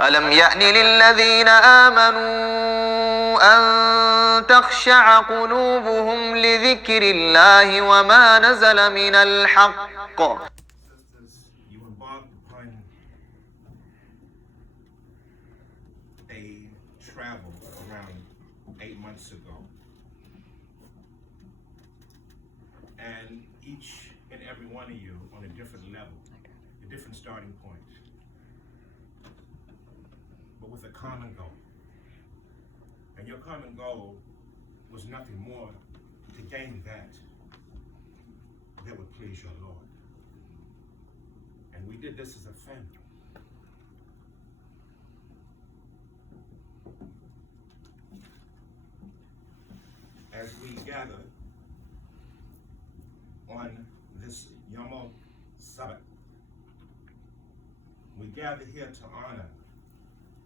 ألم يأن للذين آمنوا أن تخشع قلوبهم لذكر الله وما نزل من الحق. You embarked upon a travel around 8 months ago, and each and every one of you on a different level, a different starting point, but with a common goal. And your common goal was nothing more to gain that would please your Lord. And we did this as a family. As we gather on this Yom Sabbath, we gather here to honor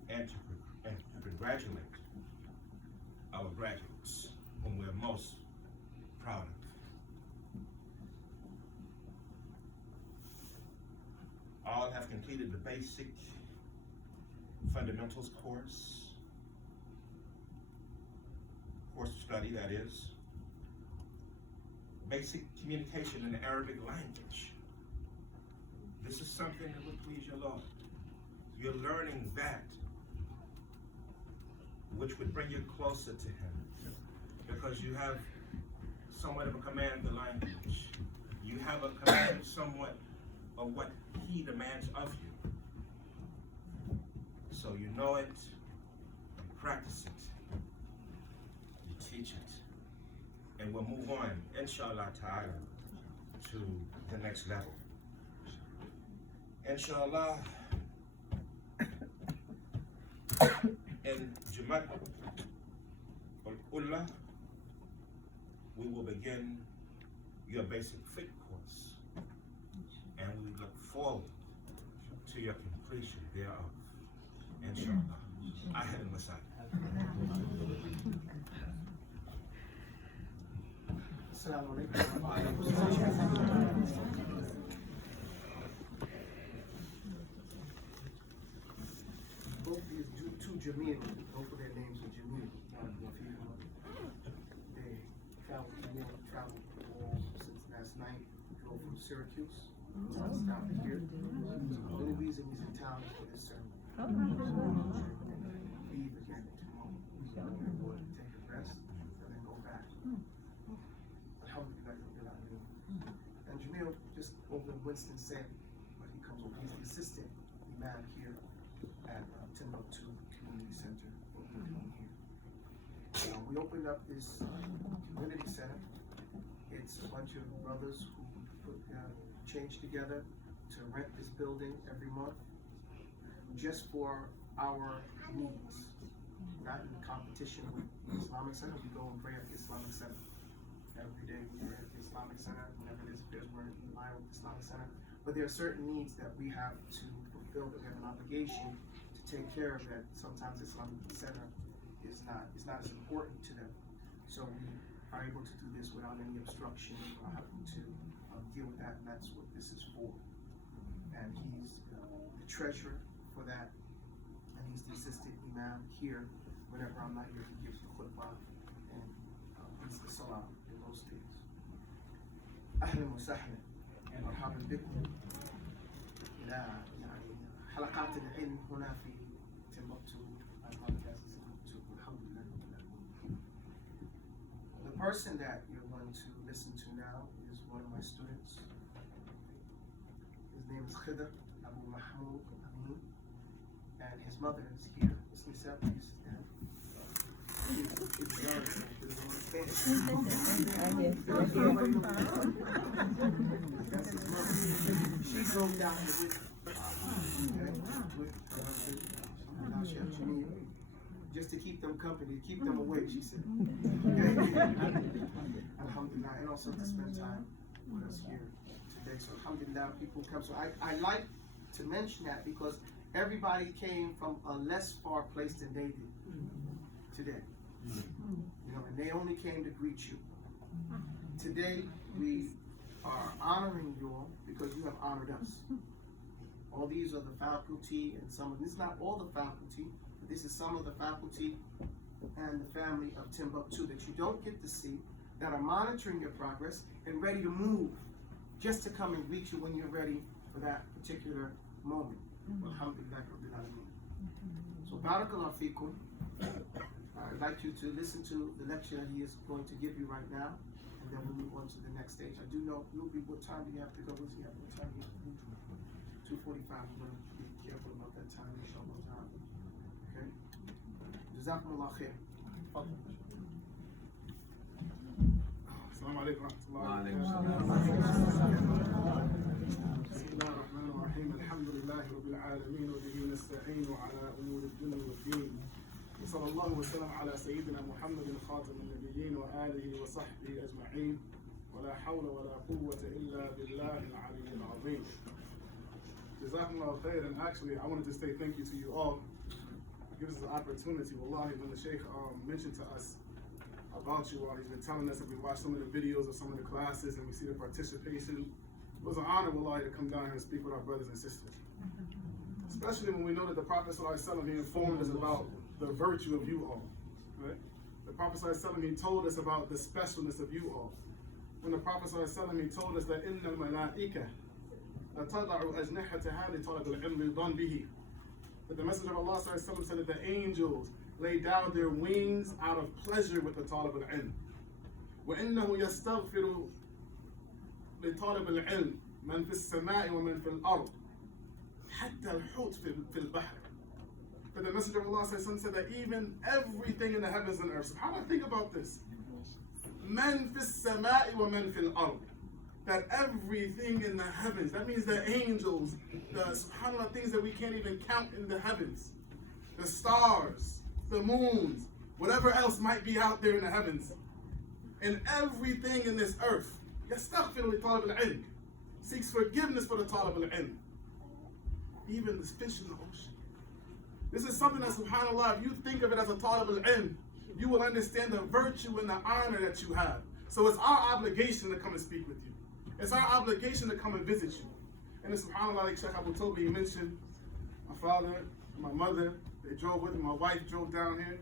and to congratulate our graduates, whom we're most proud of. All have completed the basic fundamentals course of study, that is, basic communication in the Arabic language. This is something that would please your Lord. You're learning that which would bring you closer to Him, because you have somewhat of a command of the language. You have a command somewhat of what He demands of you. So you know it, you practice it, you teach it, and we'll move on, inshallah ta'ala, to the next level. Inshallah, in Jumat al-Ullah, we will begin your basic fiqh course, and we look forward to your completion thereof, inshallah. Ahlan wa sahlan. Assalamu alaikum. Both these two Jamil, both of their names are Jamil. They traveled all since last night, drove from Syracuse, stopped here. The only reason he's in town is for this ceremony. Leave again tomorrow. He's going to take a rest and then go back. Alhamdulillah. And Jamil, just over Winston said, but he comes over, he's the assistant imam here at Timbuktu Community Center. We opened up this community center. It's a bunch of brothers who put change together to rent this building every month just for our needs, not in competition with the Islamic Center. We go and pray at the Islamic Center. Every day we pray at the Islamic Center, whenever there's work in line with the Islamic Center. But there are certain needs that we have to fulfill, that we have an obligation to take care of, that sometimes the Islamic Center is not as important to them. So we are able to do this without any obstruction or having to deal with that, and that's what this is for. And he's the treasurer for that, and he's the assistant imam here whenever I'm not here to give the khutbah, and he's the salah in those days. أهلا وسهلا مرحبا بكم إلى حلقات العلم هنا في تمبكتو المركز تمبكتو. الحمد لله. The person that you're going to listen to now is one of my students. His name is Khidr Abu Mahmoud Amin, and his mother is here. Please stand. She drove down just to keep them company, to keep them awake, she said. Alhamdulillah, and also to spend time with us here today. So alhamdulillah, people come. So I like to mention that because everybody came from a less far place than they did today. You know, and they only came to greet you. Today we are honoring you all because you have honored us. All these are the faculty and some of this is not all the faculty, but this is some of the faculty and the family of Timbuktu that you don't get to see, that are monitoring your progress and ready to move, just to come and greet you when you're ready for that particular moment. Alhamdulillah Rabbil Alameen. So Barakallahu Feekum. I'd like you to listen to the lecture that he is going to give you right now, and then we'll move on to the next stage. I do know, Luby, what time do you have to go? What time do you have to leave? 2:45. I'm going to be careful about that time, inshallah. Okay? Jazakumullah khair. السلام عليكم ورحمة الله بسم الله الرحمن الرحيم الحمد لله رب العالمين وبه نستعين على أمور الدنيا والدين وصلى الله وسلم على سيدنا محمد خاتم النبيين وآله وصحبه أجمعين ولا حول ولا قوة إلا بالله العلي العظيم. جزاكم الله خير. And actually I wanted to say thank you to you all. Give us an opportunity. Wallahi, when the Shaykh mentioned to us about you all, he's been telling us that we watch some of the videos of some of the classes and we see the participation. It was an honor, wallahi, to come down here and speak with our brothers and sisters. Especially when we know that the Prophet ﷺ, he informed us about the virtue of you all. Right? The Prophet ﷺ, he told us about the specialness of you all. When the Prophet ﷺ, he told us that إِنَّ الْمَلَائِكَةَ لَتَضَعُ أَجْنِحَتَهَا لِطَلَبِ الْعِلْمِ رِضًا بِهِ. That the Messenger of Allah ﷺ said that the angels lay down their wings out of pleasure with the talib al-ilm. وَإِنَّهُ يَسْتَغْفِرُ لطالب العلم من في السماء ومن في الأرض حتى الحوت في البحر. But the Messenger of Allah said that even everything in the heavens and earth. So how do I think about this? من في السماء ومن في الأرض. That everything in the heavens, that means the angels, the subhanAllah, things that we can't even count in the heavens, the stars, the moons, whatever else might be out there in the heavens, and everything in this earth, يستغفر لطالب العلم, seeks forgiveness for the talib al-ilm. Even the fish in the ocean. This is something that, subhanAllah, if you think of it as a talib al-ilm, you will understand the virtue and the honor that you have. So it's our obligation to come and speak with you. It's our obligation to come and visit you. And subhanAllah, like Shaykh Abu Taubah, he mentioned, my father, my mother, they drove with me, my wife drove down here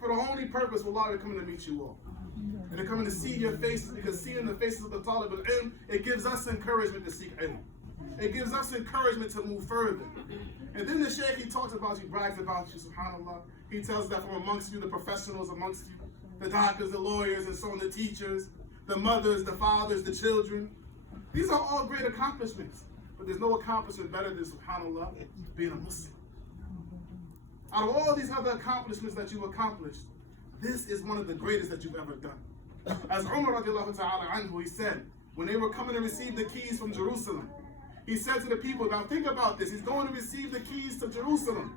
for the only purpose of Allah, to come to meet you all. And to come to see your faces, because seeing the faces of the talib al-ilm, it gives us encouragement to seek ilm. It gives us encouragement to move further. And then the Shaykh, he talks about you, brags about you, subhanAllah. He tells that from amongst you, the professionals amongst you, the doctors, the lawyers, and so on, the teachers, the mothers, the fathers, the children. These are all great accomplishments. But there's no accomplishment better than, subhanAllah, being a Muslim. Out of all these other accomplishments that you've accomplished, this is one of the greatest that you've ever done. As Umar radiallahu ta'ala anhu, he said, when they were coming to receive the keys from Jerusalem, he said to the people, now think about this, he's going to receive the keys to Jerusalem,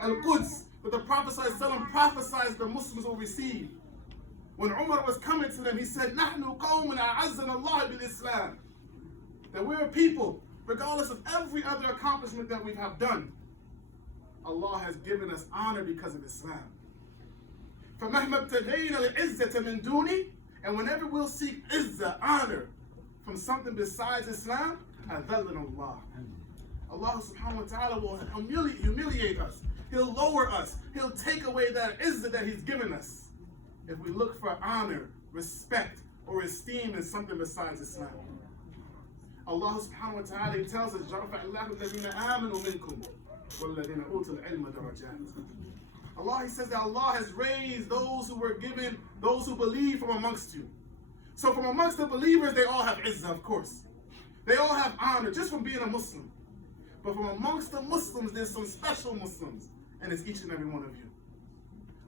Al-Quds, that the Prophet ﷺ prophesied the Muslims will receive. When Umar was coming to them, he said, نَحْنُ قَوْمٌ أَعَزَّنَ اللَّهُ بِالْإِسْلَامِ. That we're a people, regardless of every other accomplishment that we have done, Allah has given us honor because of Islam. فَمَهْمَا ابْتَغَيْنَا الْعِزَّةَ مِن دُونِي. And whenever we'll seek izzah, honor, from something besides Islam, أَذَلَّنَا اللَّهُ. Allah subhanahu wa ta'ala will humiliate us. He'll lower us. He'll take away that izzah that He's given us if we look for honor, respect, or esteem in something besides Islam. Allah subhanahu wa ta'ala, He tells us, جَرَفَعَ اللَّهُ الَّذِينَ آمَنُوا مِنْكُمْ وَالَّذِينَ أُوتُوا الْعِلْمَ دَرَجَاتٍ. Allah, He says that Allah has raised those who were given, those who believe from amongst you. So from amongst the believers, they all have izzah, of course. They all have honor just from being a Muslim. But from amongst the Muslims, there's some special Muslims, and it's each and every one of you.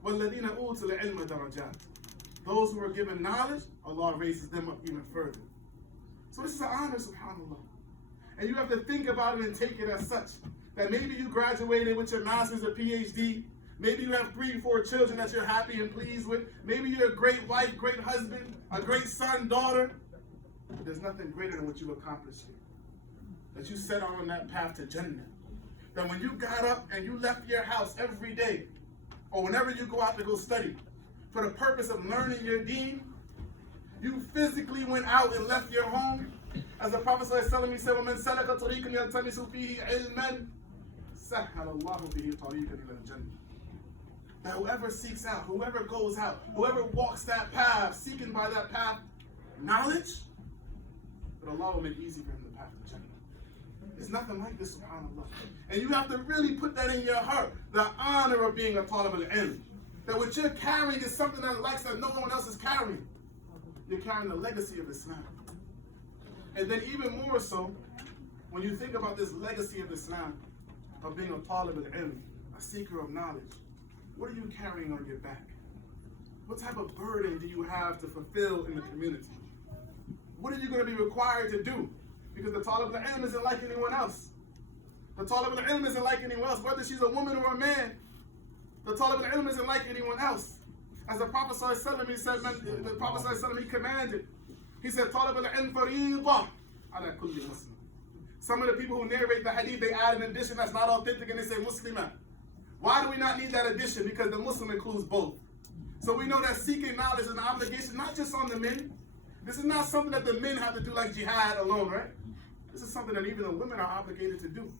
وَالَّذِينَ أُوتُوا الْعِلْمَ دَرَجَاتٍ. Those who are given knowledge, Allah raises them up even further. So this is an honor, subhanAllah. And you have to think about it and take it as such. That maybe you graduated with your master's or PhD. Maybe you have 3 or 4 children that you're happy and pleased with. Maybe you're a great wife, great husband, a great son, daughter. But there's nothing greater than what you accomplished here. That you set on that path to Jannah. That when you got up and you left your house every day, or whenever you go out to go study, for the purpose of learning your deen, you physically went out and left your home, As the Prophet ﷺ, he said, وَمَنْ سَلَكَ طَرِيقًا يَلْتَمِسُ فِيهِ عِلْمًا سَهَّلَ اللَّهُ بِهِ طَرِيقًا إِلَى الْجَنَّةِ. That whoever seeks out, whoever goes out, whoever walks that path, seeking by that path knowledge, that Allah will make easy for him the path to Jannah. There's nothing like this, subhanAllah. And you have to really put that in your heart, the honor of being a talib al-ilm. That what you're carrying is something that likes that no one else is carrying. You're carrying the legacy of Islam. And then even more so, when you think about this legacy of Islam, of being a talib al-ilm, a seeker of knowledge, what are you carrying on your back? What type of burden do you have to fulfill in the community? What are you going to be required to do? Because the talib al-ilm isn't like anyone else. The talib al-ilm isn't like anyone else, whether she's a woman or a man. The talib al-ilm isn't like anyone else. As the Prophet ﷺ, he said, the Prophet ﷺ, he commanded. He said, talib al-ilm fariidah ala kulli muslim. Some of the people who narrate the hadith, they add an addition that's not authentic and they say Muslimah. Why do we not need that addition? Because the Muslim includes both. So we know that seeking knowledge is an obligation not just on the men. This is not something that the men have to do like jihad alone, right? This is something that even the women are obligated to do.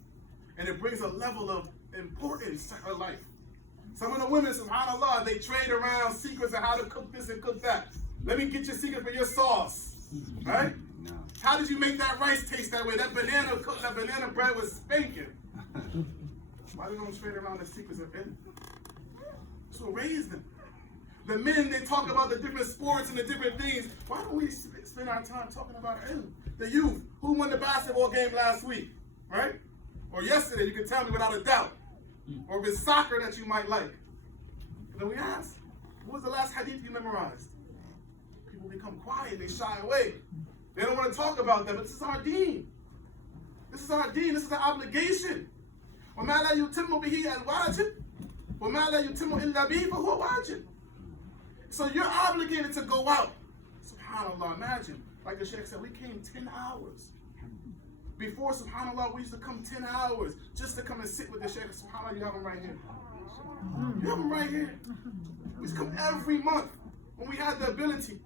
And it brings a level of importance to her life. Some of the women, subhanAllah, they trade around secrets of how to cook this and cook that. Let me get your secret for your sauce, right? How did you make that rice taste that way? That banana bread was spanking. Why do we don't trade around the secrets of it? That's what raised them. The men, they talk about the different sports and the different things. Why don't we spend our time talking about ilm? The youth, who won the basketball game last week, right? Or yesterday, you can tell me without a doubt. Or if it's soccer that you might like. And then we ask, what was the last hadith you memorized? People become quiet, they shy away. They don't want to talk about that, but this is our deen. This is our deen, this is our obligation. وَمَا لَا يُتِمُّ بِهِ الْوَاجِبِ وَمَا لَا يُتِمُّ إِلَّا بِهِ فَهُوَ وَاجِبٌ. So you're obligated to go out. SubhanAllah, imagine, like the Shaykh said, we came 10 hours. Before, SubhanAllah, we used to come 10 hours just to come and sit with the Shaykh. SubhanAllah, you have him right here. You have him right here. We used to come every month when we had the ability.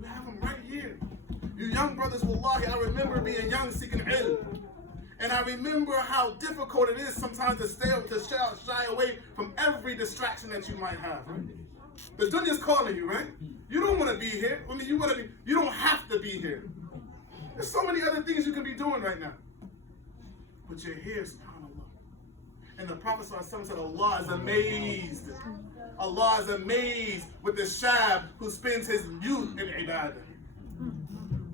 We have him right here. You young brothers, wallahi, I remember being young seeking ilm. And I remember how difficult it is sometimes to shy away from every distraction that you might have. Right? The dunya's calling you, right? You don't want to be here. I mean, you don't have to be here. There's so many other things you can be doing right now. But you're here, subhanAllah. And the Prophet ﷺ said, Allah is amazed. Allah is amazed with the shab who spends his youth in ibadah.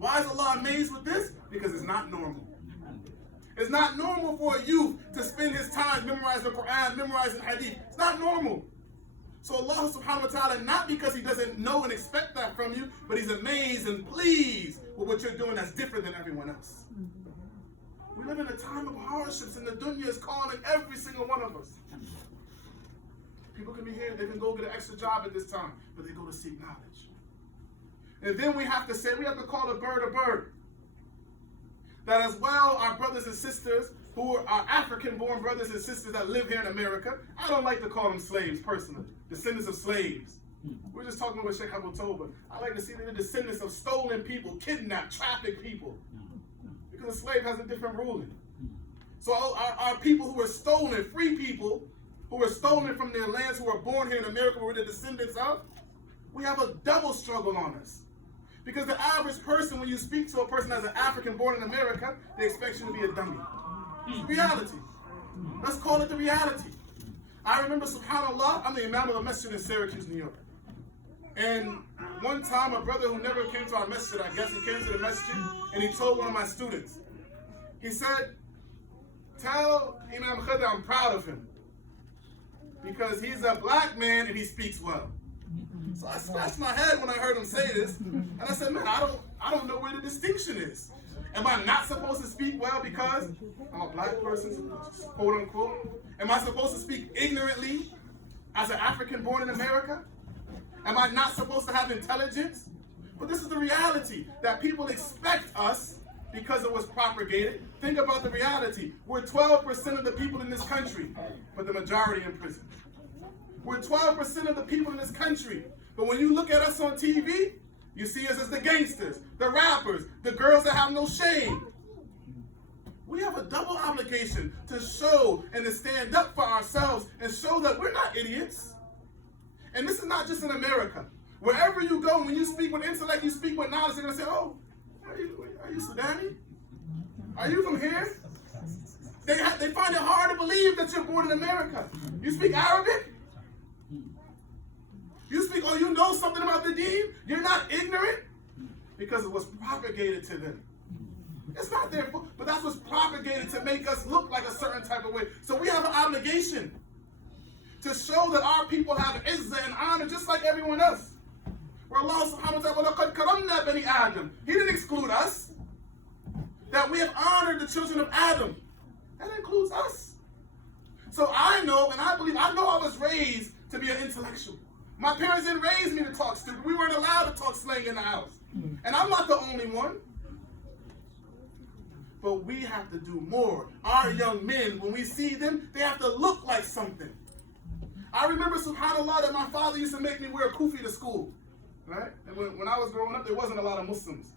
Why is Allah amazed with this? Because it's not normal. It's not normal for a youth to spend his time memorizing the Quran, memorizing hadith. It's not normal. So Allah subhanahu wa ta'ala, not because he doesn't know and expect that from you, but he's amazed and pleased with what you're doing that's different than everyone else. We live in a time of hardships and the dunya is calling every single one of us. People can be here, they can go get an extra job at this time, but they go to seek knowledge. And then we have to call a bird a bird. That as well, our brothers and sisters who are African-born brothers and sisters that live here in America, I don't like to call them slaves personally, descendants of slaves. We're just talking about Shaykh Taubah. I like to see that the descendants of stolen people, kidnapped, trafficked people. Because a slave has a different ruling. So our people who were stolen, free people, who were stolen from their lands, who were born here in America, who were the descendants of, we have a double struggle on us. Because the average person, when you speak to a person as an African born in America, they expect you to be a dummy. It's reality. Let's call it the reality. I remember, subhanAllah, I'm the imam of a masjid in Syracuse, New York. And one time, a brother who never came to our masjid, I guess he came to the masjid, and he told one of my students, he said, tell Imam Khadr I'm proud of him. Because he's a black man and he speaks well. So I scratched my head when I heard him say this, and I said, man, I don't know where the distinction is. Am I not supposed to speak well because I'm a black person, quote unquote? Am I supposed to speak ignorantly as an African born in America? Am I not supposed to have intelligence? But this is the reality, that people expect us because it was propagated. Think about the reality. We're 12% of the people in this country, but the majority in prison. We're 12% of the people in this country. But when you look at us on TV, You see us as the gangsters, the rappers, the girls that have no shame. We have a double obligation to show and to stand up for ourselves and show that we're not idiots. And this is not just in America. Wherever you go, when you speak with intellect, you speak with knowledge, they're going to say, oh, are you Sudani? Are you from here? They find it hard to believe that you're born in America. You speak Arabic? You speak, oh, you know something about the deen? You're not ignorant? Because it was propagated to them. It's not their fault, but that's what's propagated to make us look like a certain type of way. So we have an obligation to show that our people have izzah and honor just like everyone else. Where Allah subhanahu wa ta'ala, وَلَقَدْ كَرَمْنَا بَنِي آدَمَ. He didn't exclude us. That we have honored the children of Adam. That includes us. So I know, and I believe, I know I was raised to be an intellectual. My parents didn't raise me to talk stupid. We weren't allowed to talk slang in the house. And I'm not the only one. But we have to do more. Our young men, when we see them, they have to look like something. I remember, subhanAllah, that my father used to make me wear a kufi to school. Right? And when I was growing up, there wasn't a lot of Muslims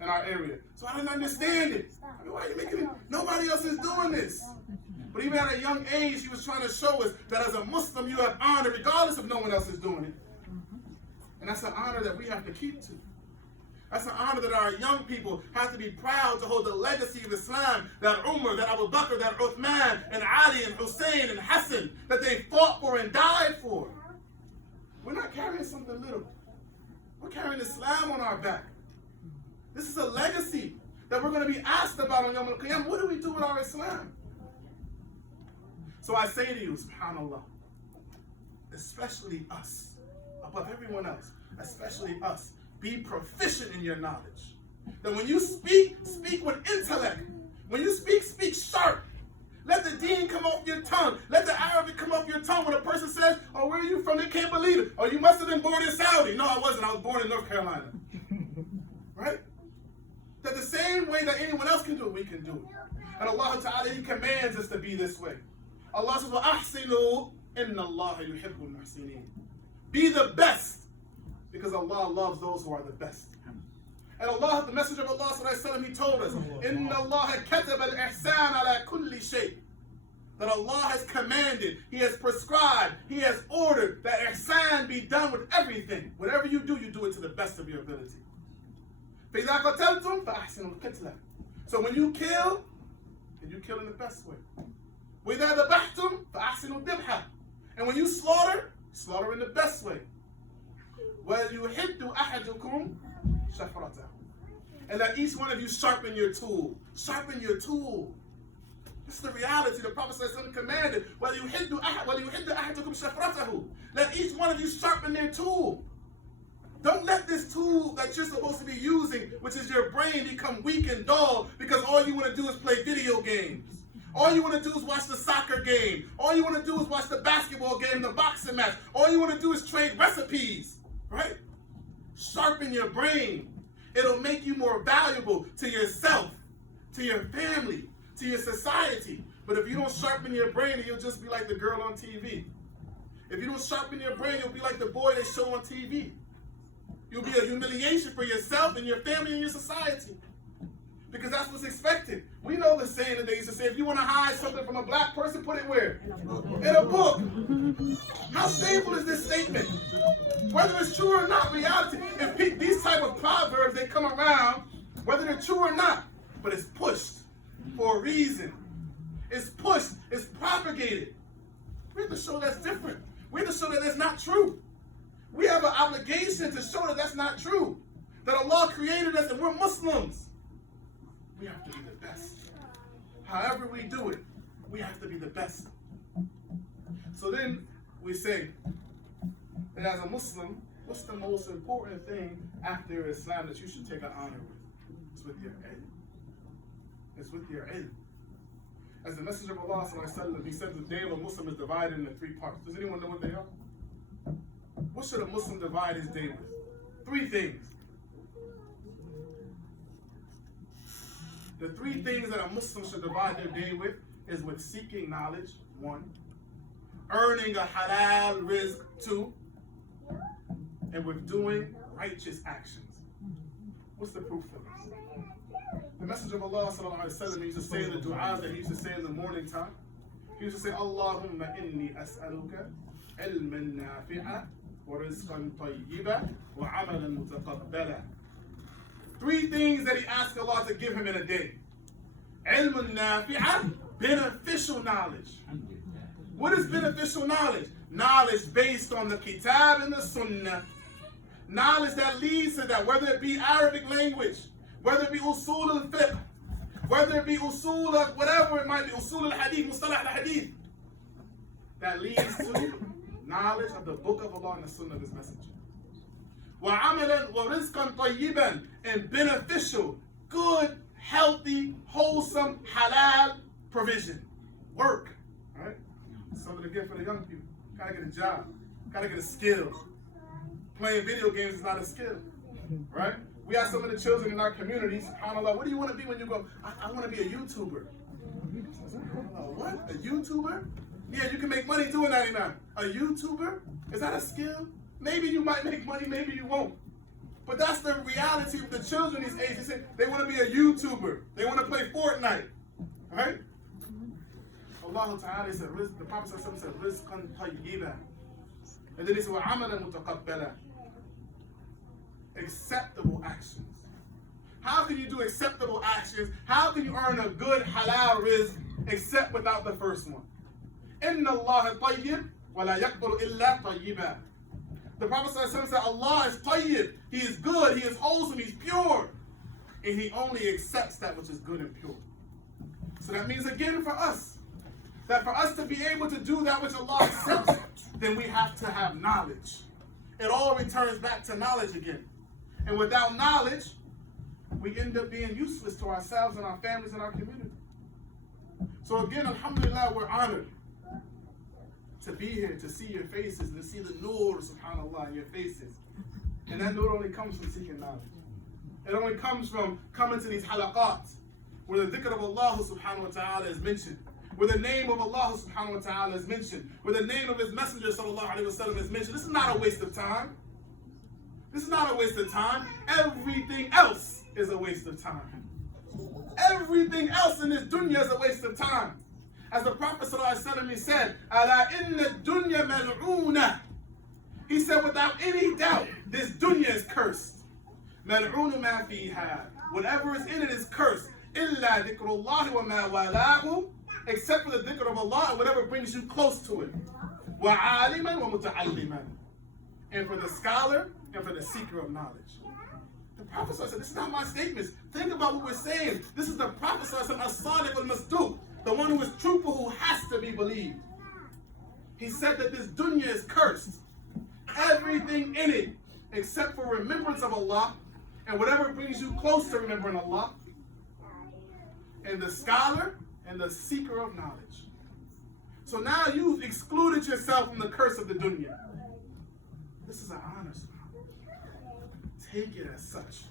in our area. So I didn't understand it. I mean, why are you making it? Nobody else is doing this. But even at a young age, he was trying to show us that as a Muslim, you have honor regardless if no one else is doing it. And that's an honor that we have to keep to. That's an honor that our young people have to be proud to hold the legacy of Islam, that Umar, that Abu Bakr, that Uthman, and Ali, and Hussein, and Hassan, that they fought for and died for. We're not carrying something little. We're carrying Islam on our back. This is a legacy that we're going to be asked about on Yawm al-Qiyamah. What do we do with our Islam? So I say to you, subhanAllah, especially us, above everyone else, especially us, be proficient in your knowledge. That when you speak, speak with intellect. When you speak, speak sharp. Let the deen come off your tongue. Let the Arabic come off your tongue. When a person says, oh, where are you from? They can't believe it. Oh, you must have been born in Saudi. No, I wasn't. I was born in North Carolina. Right? That the same way that anyone else can do it, we can do it. And Allah Ta'ala, He commands us to be this way. Allah says, وَأَحْسِنُوا إِنَّ اللَّهَ يُحِبُّ الْمُحْسِنِينَ. Be the best, because Allah loves those who are the best. And Allah, the Messenger of Allah, He told us, إِنَّ اللَّهَ كَتَبَ الْإِحْسَانَ عَلَى كُلِّ شَيْءٍ. That Allah has commanded, He has prescribed, He has ordered that ihsan be done with everything. Whatever you do it to the best of your ability. فَإِذَا قَتَلْتُمْ فَأَحْسِنُوا الْقِتْلَةَ. So when you kill in the best way. وَإِذَا ذَبَحْتُمْ فَأَحْسِنُوا الذِّبْحَةَ. And when you slaughter in the best way. وَيُحِدُّ أَحَدُكُمْ شَفْرَتَهُ. And let each one of you sharpen your tool. Sharpen your tool. This is the reality. The Prophet commanded, وَيُحِدُّ أَحَدُكُمْ شَفْرَتَهُ. Let each one of you sharpen their tool. Don't let this tool that you're supposed to be using, which is your brain, become weak and dull because all you want to do is play video games. All you want to do is watch the soccer game. All you want to do is watch the basketball game, the boxing match. All you want to do is trade recipes, right? Sharpen your brain. It'll make you more valuable to yourself, to your family, to your society. But if you don't sharpen your brain, you'll just be like the girl on TV. If you don't sharpen your brain, you'll be like the boy they show on TV. You'll be a humiliation for yourself and your family and your society. Because that's what's expected. We know the saying that they used to say, if you want to hide something from a black person, put it where? In a book. How shameful is this statement? Whether it's true or not, reality. If these type of proverbs, they come around, whether they're true or not, but it's pushed for a reason. It's pushed, it's propagated. We have to show that's different. We have to show that that's not true. We have an obligation to show that that's not true. That Allah created us and we're Muslims. We have to be the best. However we do it, we have to be the best. So then we say that as a Muslim, what's the most important thing after Islam that you should take an honor with? It's with your ilm. It's with your ilm. As the Messenger of Allah, he said the day of a Muslim is divided into 3 parts. Does anyone know what they are? What should a Muslim divide his day with? 3 things. The 3 things that a Muslim should divide their day with is with seeking knowledge, 1. Earning a halal rizq, 2. And with doing righteous actions. What's the proof for this? The Messenger of Allah sallallahu alaihi wasallam used to say in the dua that he used to say in the morning time. He used to say, Allahumma inni as'aluka ilman nafi'a wa rizqan tayyiba wa amalan mutaqabbala. 3 things that he asked Allah to give him in a day. Ilmun nafi'a, beneficial knowledge. What is beneficial knowledge? Knowledge based on the kitab and the sunnah. Knowledge that leads to that, whether it be Arabic language, whether it be usul al-fiqh, whether it be usul of whatever it might be, usul al-hadith, mustalah al-hadith, that leads to knowledge of the book of Allah and the sunnah of his messenger. وَعَمَلًا وَرِزْقًا طَيِّبًا, and beneficial, good, healthy, wholesome, halal provision. Work. Right? Something again for the young people. Gotta get a job. Gotta get a skill. Playing video games is not a skill. Right? We have some of the children in our communities, subhanAllah, what do you want to be when you go? I want to be a YouTuber. What? A YouTuber? Yeah, you can make money doing that now. A YouTuber? Is that a skill? Maybe you might make money, maybe you won't. But that's the reality of the children these days. They say they want to be a YouTuber. They want to play Fortnite. Right? Allah Ta'ala said, the Prophet said, Rizqan tayyiba. And then he said, وَعَمَلًا مُتَقَبَّلًا. Acceptable actions. How can you do acceptable actions? How can you earn a good halal rizq except without the first one? إِنَّ اللَّهَ طَيِّبٌ وَلَا يَقْبَلُ إِلَّا طَيِّبًا. The Prophet said Allah is tayyib. He is good. He is wholesome. He's pure. And he only accepts that which is good and pure. So that means again for us, that for us to be able to do that which Allah accepts, then we have to have knowledge. It all returns back to knowledge again. And without knowledge, we end up being useless to ourselves and our families and our community. So again, alhamdulillah, we're honored to be here, to see your faces, and to see the nur, subhanAllah, in your faces. And that nur only comes from seeking knowledge. It only comes from coming to these halaqat, where the dhikr of Allah subhanahu wa ta'ala is mentioned, where the name of Allah subhanahu wa ta'ala is mentioned, where the name of his messenger sallallahu alayhi wa sallam is mentioned. This is not a waste of time. This is not a waste of time. Everything else is a waste of time. Everything else in this dunya is a waste of time. As the Prophet ﷺ, he said, "Ala inna dunya mal'una." He said, without any doubt, this dunya is cursed. Mal'unu ma fiha. Whatever is in it is cursed. Illa dhikrullahi wa ma walahu. Except for the dhikr of Allah and whatever brings you close to it. Wa aliman wa muta'alliman. And for the scholar and for the seeker of knowledge. The Prophet said, this is not my statements. Think about what we're saying. This is the Prophet as-sadiq al-masduq, the one who is truthful, who has to be believed. He said that this dunya is cursed. Everything in it, except for remembrance of Allah, and whatever brings you close to remembering Allah, and the scholar and the seeker of knowledge. So now you've excluded yourself from the curse of the dunya. This is an honor. Take it as such.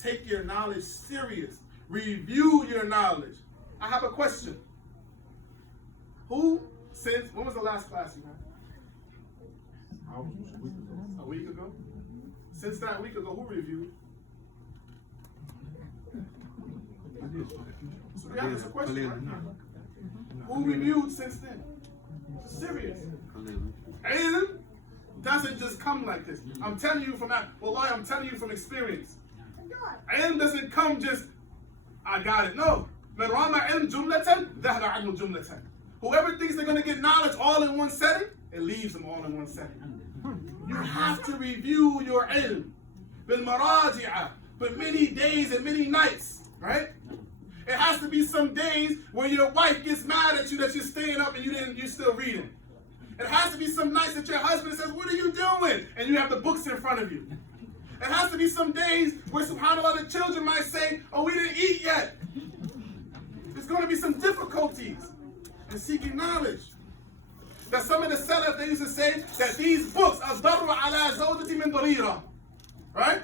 Take your knowledge serious. Review your knowledge. I have a question. When was the last class you had? A week ago? Since that week ago, who reviewed? So yeah, that's a question, right? Who reviewed since then? Serious. Ilm doesn't just come like this. I'm telling you from that. Wallahi, I'm telling you from experience. Ilm doesn't come just, I got it. No. من رام علم جملة ذهب عنه جملة. Whoever thinks they're going to get knowledge all in one setting, it leaves them all in one setting. You have to review your ilm. بالمراجع, but many days and many nights, right? It has to be some days where your wife gets mad at you that you're staying up and you're still reading. It has to be some nights that your husband says, what are you doing? And you have the books in front of you. It has to be some days where, subhanAllah, the children might say, oh, we didn't eat yet. There's going to be some difficulties in seeking knowledge. That some of the Salaf, they used to say that these books, أَضَرُّ عَلَى زَوْجَةٍ مِّن ضَرِيرًا, right?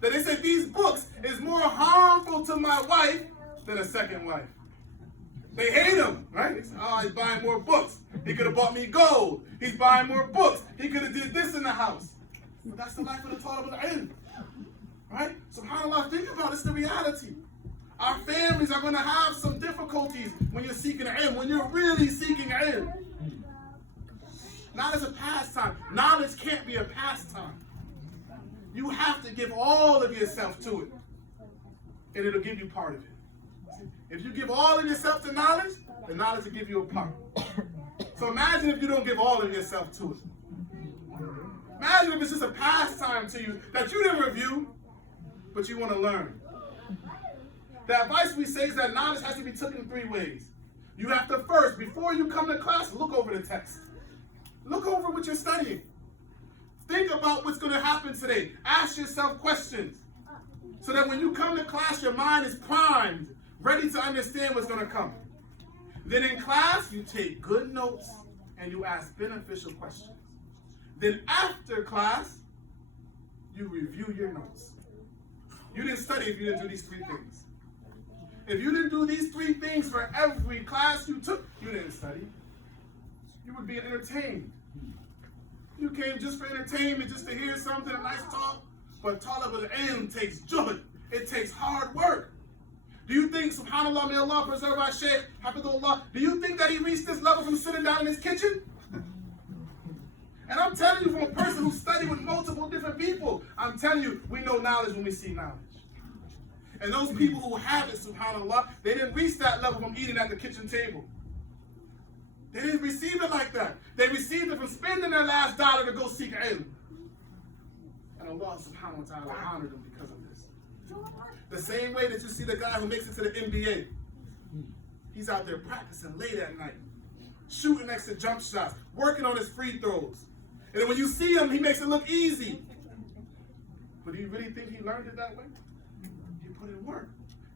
That they say these books is more harmful to my wife than a second wife. They hate him, right? They say, oh, he's buying more books. He could have bought me gold. He's buying more books. He could have did this in the house. But that's the life of the Talib al-Ilm. Right? SubhanAllah, think about it, it's the reality. Our families are going to have some difficulties when you're seeking ilm, when you're really seeking ilm. Not as a pastime. Knowledge can't be a pastime. You have to give all of yourself to it, and it'll give you part of it. If you give all of yourself to knowledge, the knowledge will give you a part. So imagine if you don't give all of yourself to it. Imagine if it's just a pastime to you that you didn't review, but you want to learn. The advice we say is that knowledge has to be taken in 3 ways. You have to first, before you come to class, look over the text. Look over what you're studying. Think about what's going to happen today. Ask yourself questions so that when you come to class, your mind is primed, ready to understand what's going to come. Then in class, you take good notes and you ask beneficial questions. Then after class, you review your notes. You didn't study if you didn't do these 3 things. If you didn't do these 3 things for every class you took, you didn't study. You would be entertained. You came just for entertainment, just to hear something, a nice talk. But Talabul Ilm takes juhd. It takes hard work. Do you think, subhanAllah, may Allah preserve our Shaykh, Hafidullah, do you think that he reached this level from sitting down in his kitchen? And I'm telling you, from a person who studied with multiple different people, I'm telling you, we know knowledge when we see knowledge. And those people who have it, subhanAllah, they didn't reach that level from eating at the kitchen table. They didn't receive it like that. They received it from spending their last dollar to go seek ilm. And Allah subhanahu wa ta'ala honored them because of this. The same way that you see the guy who makes it to the NBA. He's out there practicing late at night, shooting extra jump shots, working on his free throws. And then when you see him, he makes it look easy. But do you really think he learned it that way? He put in work.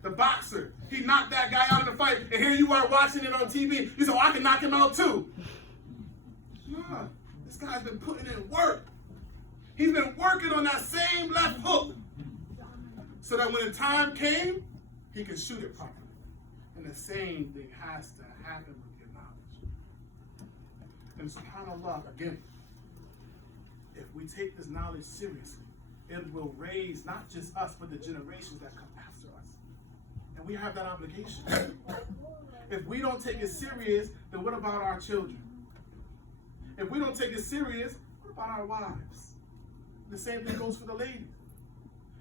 The boxer, he knocked that guy out in the fight, and here you are watching it on TV. You say, oh, I can knock him out too. Nah, this guy's been putting in work. He's been working on that same left hook so that when the time came, he can shoot it properly. And the same thing has to happen with your knowledge. And subhanAllah, again, if we take this knowledge seriously, it will raise not just us, but the generations that come after us. And we have that obligation. If we don't take it serious, then what about our children? If we don't take it serious, what about our wives? The same thing goes for the ladies.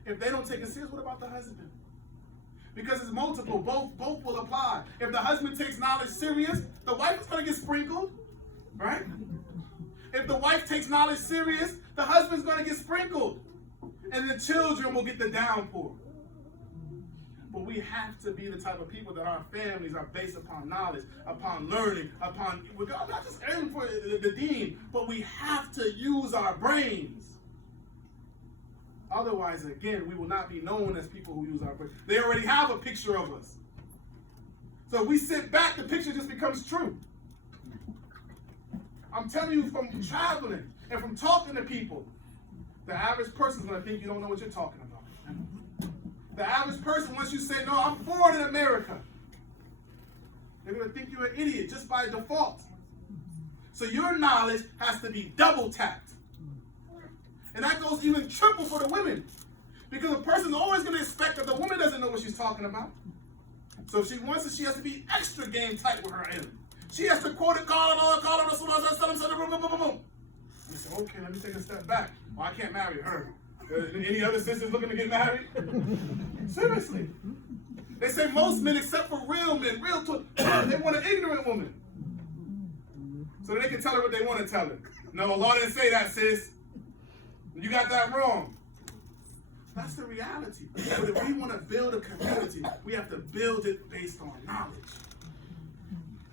If they don't take it serious, what about the husband? Because it's multiple, both will apply. If the husband takes knowledge serious, the wife is going to get sprinkled, right? If the wife takes knowledge serious, the husband's going to get sprinkled. And the children will get the downpour. But we have to be the type of people that our families are based upon knowledge, upon learning, upon, not just aiming for the deen, but we have to use our brains. Otherwise, again, we will not be known as people who use our brains. They already have a picture of us. So if we sit back, the picture just becomes true. I'm telling you, from traveling and from talking to people, the average person is going to think you don't know what you're talking about. The average person, once you say, no, I'm born in America, they're going to think you're an idiot just by default. So your knowledge has to be double tapped. And that goes even triple for the women. Because a person's always going to expect that the woman doesn't know what she's talking about. So if she wants it, she has to be extra game tight with her ilm. She has to quote it, call it, boom. You say, okay, let me take a step back. Well, I can't marry her. Any other sisters looking to get married? Seriously. They say most men, except for real men, they want an ignorant woman. So they can tell her what they want to tell her. No, Allah didn't say that, sis. You got that wrong. That's the reality. But if we want to build a community, we have to build it based on knowledge.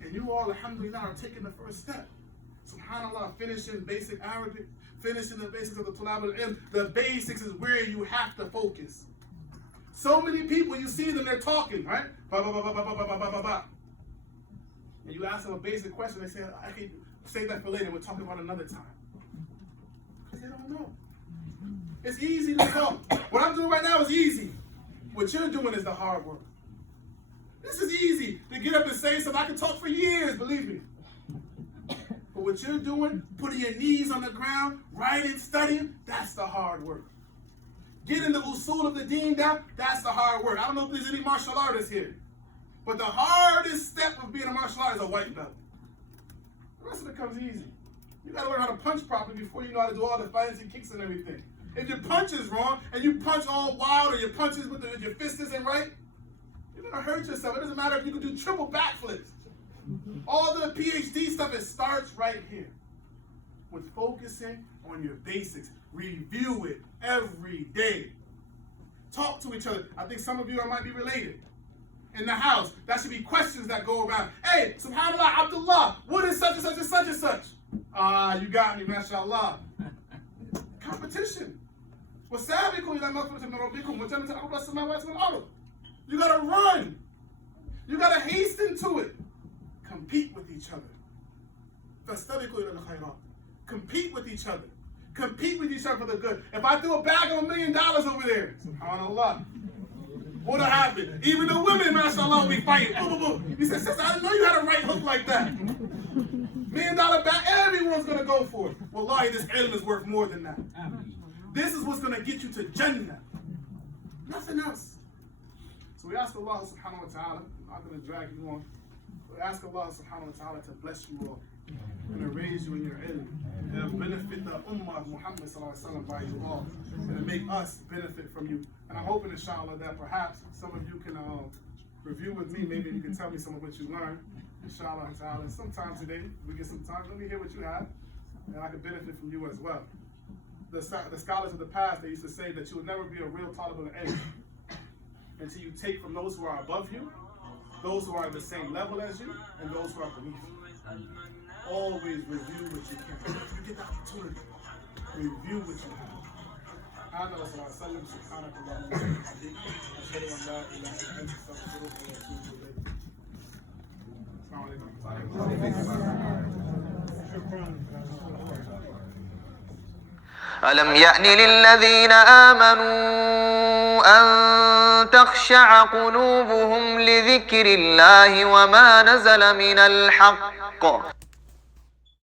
And you all, alhamdulillah, are taking the first step. SubhanAllah, finishing basic Arabic, finishing the basics of the Talabul Ilm. The basics is where you have to focus. So many people, you see them, they're talking, right? Ba, ba, ba, ba, ba, ba, ba, ba, ba, ba. And you ask them a basic question, they say, I can save that for later, we'll talk about another time. Because they don't know. It's easy to talk. What I'm doing right now is easy. What you're doing is the hard work. This is easy to get up and say something. I can talk for years, believe me. But what you're doing, putting your knees on the ground, writing, studying, that's the hard work. Getting the usul of the deen down, that's the hard work. I don't know if there's any martial artists here, but the hardest step of being a martial artist is a white belt. The rest of it comes easy. You gotta learn how to punch properly before you know how to do all the fancy kicks and everything. If your punch is wrong and you punch all wild or your punches with your fist isn't right, you're gonna hurt yourself. It doesn't matter if you can do triple backflips. All the PhD stuff, it starts right here with focusing on your basics. Review it every day. Talk to each other. I think some of you might be related. In the house, that should be questions that go around. Hey, subhanallah, Abdullah, what is such and such and such and such? You got me, mashallah. Competition. You gotta run. You gotta hasten to it. Compete with each other. Compete with each other. Compete with each other for the good. If I threw a bag of $1 million over there, subhanallah, what'll happen? Even the women, mashallah, will be fighting. Boom, boom, boom. You said, sister, I didn't know you had a right hook like that. $1 million bag, everyone's gonna go for it. Wallahi, this ilm is worth more than that. This is what's gonna get you to Jannah. Nothing else. So we ask Allah subhanahu wa ta'ala, I'm not gonna drag you on. We ask Allah subhanahu wa ta'ala to bless you all and to raise you in your ilm and to benefit the ummah of Muhammad sallallahu alaihi wasallam by you all and to make us benefit from you. And I'm hoping, inshallah, that perhaps some of you can review with me. Maybe you can tell me some of what you learned, inshallah ta'ala. And sometime today, we get some time, let me hear what you have, and I can benefit from you as well. The scholars of the past, they used to say that you would never be a real talib al-ilm until you take from those who are above you, those who are at the same level as you, and those who are beneath you. Always review what you can. If you get the opportunity, review what you have. أنا صلى الله عليه وسلم سبحانك اللهم وبحمدك أشهد أن لا إله إلا أنت أستغفرك وأتوب إليك. السلام عليكم. ألم يأن للذين آمنوا أن تخشع قلوبهم لذكر الله وما نزل من الحق